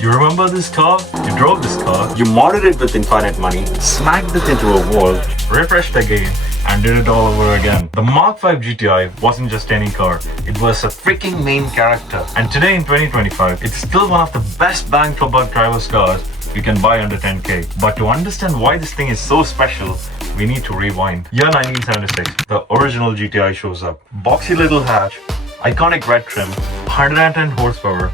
You remember this car? You drove this car. You modded it with infinite money, smacked it into a wall, refreshed again, and did it all over again. The Mark 5 GTI wasn't just any car. It was a freaking main character. And today in 2025, it's still one of the best bang for buck driver's cars you can buy under 10k. But to understand why this thing is so special, we need to rewind. Year 1976, the original GTI shows up. Boxy little hatch, iconic red trim, 110 horsepower.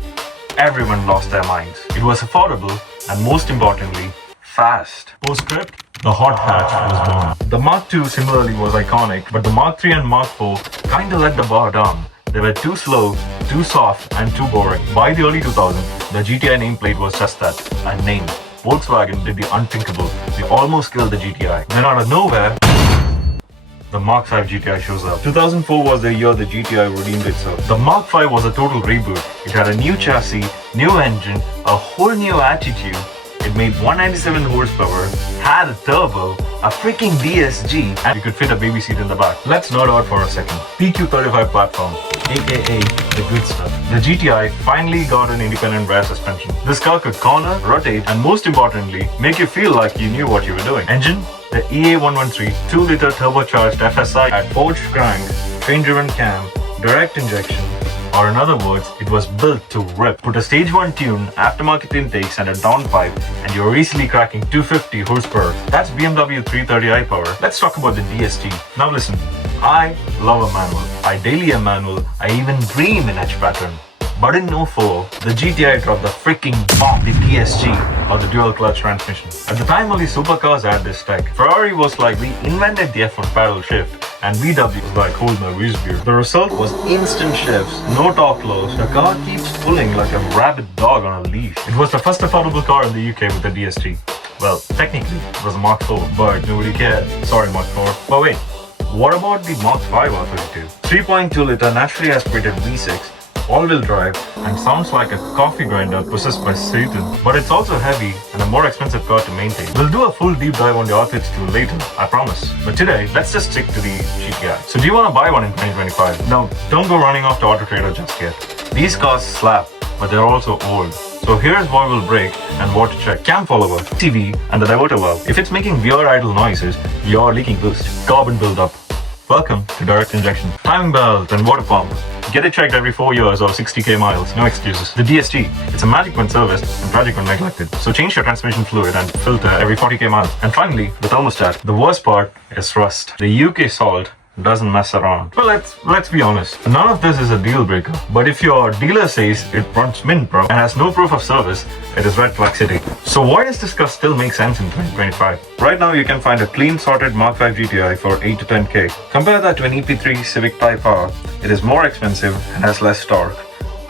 Everyone lost their minds. It was affordable and most importantly, fast. Postscript, the hot hatch was born. The Mark II similarly was iconic, but the Mark III and Mark IV kinda let the bar down. They were too slow, too soft, and too boring. By the early 2000s, the GTI nameplate was just that, a name. Volkswagen did the unthinkable. They almost killed the GTI. Then out of nowhere, the Mark 5 GTI shows up. 2004 was the year the GTI redeemed itself. The Mark 5 was a total reboot. It had a new chassis, new engine, a whole new attitude. It made 197 horsepower, had a turbo, a freaking DSG, and you could fit a baby seat in the back. Let's nerd out for a second. PQ35 platform, aka the good stuff. The GTI finally got an independent rear suspension. This car could corner, rotate, and most importantly, make you feel like you knew what you were doing. Engine, the EA113 2-liter turbocharged FSI had forged crank, train-driven cam, direct injection, or in other words, it was built to rip. Put a stage 1 tune, aftermarket intakes and a downpipe and you're easily cracking 250 horsepower. That's BMW 330i power. Let's talk about the DSG. Now listen, I love a manual. I daily a manual. I even dream in edge pattern. But in 04, the GTI dropped the freaking bomb, the DSG, or the dual clutch transmission. At the time, only supercars had this tech. Ferrari was like, we invented the F1 paddle shift, and VW was like, hold my wrist beer. The result was instant shifts, no torque loss. The car keeps pulling like a rabid dog on a leash. It was the first affordable car in the UK with the DSG. Well, technically, it was a Mark IV, but nobody cared. Sorry, Mark IV. But wait, what about the Mark V R32? 3.2-liter naturally aspirated V6, all-wheel drive, and sounds like a coffee grinder possessed by Satan. But it's also heavy and a more expensive car to maintain. We'll do a full deep dive on the R32 later, I promise. But today, let's just stick to the GTI. So do you want to buy one in 2025? No, don't go running off to Auto Trader just yet. These cars slap, but they're also old. So here's what will break and what to check. Cam follower, CV, and the diverter valve. If it's making weird idle noises, you're leaking boost. Carbon buildup. Welcome to direct injection. Timing belt and water pump. Get it checked every 4 years or 60k miles, no excuses. The DSG, it's a magic when serviced and tragic when neglected. So change your transmission fluid and filter every 40k miles. And finally, the thermostat. The worst part is rust. The UK salt doesn't mess around. Well, let's be honest. None of this is a deal breaker. But if your dealer says it runs mint bro and has no proof of service, it is red flag city. So why does this car still make sense in 2025? Right now you can find a clean sorted Mark 5 GTI for 8 to 10k. Compare that to an EP3 Civic Type R. It is more expensive and has less torque.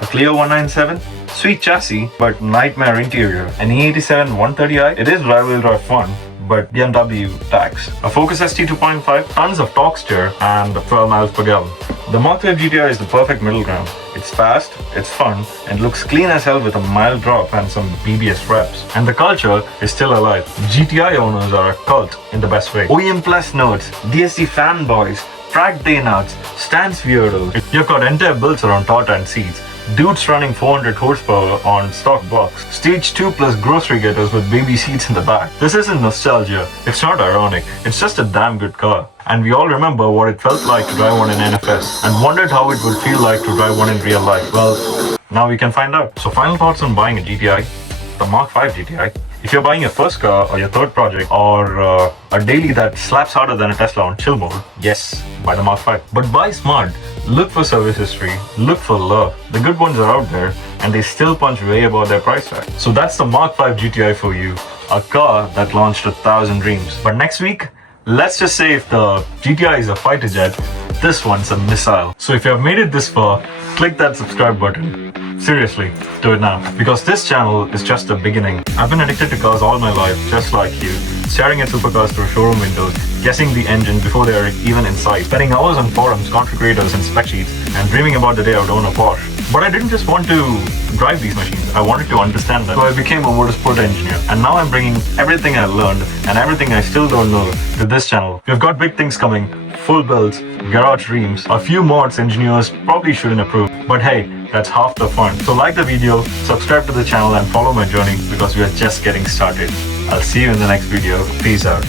A Clio 197, sweet chassis but nightmare interior. An E87 130i, it is rear-wheel drive fun, but BMW tax. A Focus ST 2.5, tons of torque steer and 12 miles per gallon. The Mark 5 GTI is the perfect middle ground. It's fast, it's fun, and looks clean as hell with a mild drop and some BBS reps. And the culture is still alive. GTI owners are a cult in the best way. OEM plus nerds, DSG fanboys, track day nuts, stance weirdos. You've got entire builds around tartan seats. Dudes running 400 horsepower on stock blocks. Stage 2 plus grocery getters with baby seats in the back. This isn't nostalgia. It's not ironic. It's just a damn good car. And we all remember what it felt like to drive one in NFS and wondered how it would feel like to drive one in real life. Well, now we can find out. So final thoughts on buying a GTI? The Mark 5 GTI. If you're buying your first car or your third project or a daily that slaps harder than a Tesla on chill mode, yes, buy the Mark 5. But buy smart. Look for service history. Look for love. The good ones are out there and they still punch way above their price tag. So that's the Mark 5 GTI for you. A car that launched 1,000 dreams. But next week, let's just say if the GTI is a fighter jet, this one's a missile. So if you have made it this far, click that subscribe button. Seriously, do it now. Because this channel is just the beginning. I've been addicted to cars all my life, just like you. Staring at supercars through showroom windows, guessing the engine before they are even in sight. Spending hours on forums, configurators and spec sheets, and dreaming about the day I would own a Porsche. But I didn't just want to drive these machines, I wanted to understand them. So I became a motorsport engineer. And now I'm bringing everything I learned and everything I still don't know to this channel. We've got big things coming. full builds, garage dreams, a few mods engineers probably shouldn't approve. But hey, that's half the fun. So like the video, subscribe to the channel and follow my journey because we are just getting started. I'll see you in the next video. Peace out.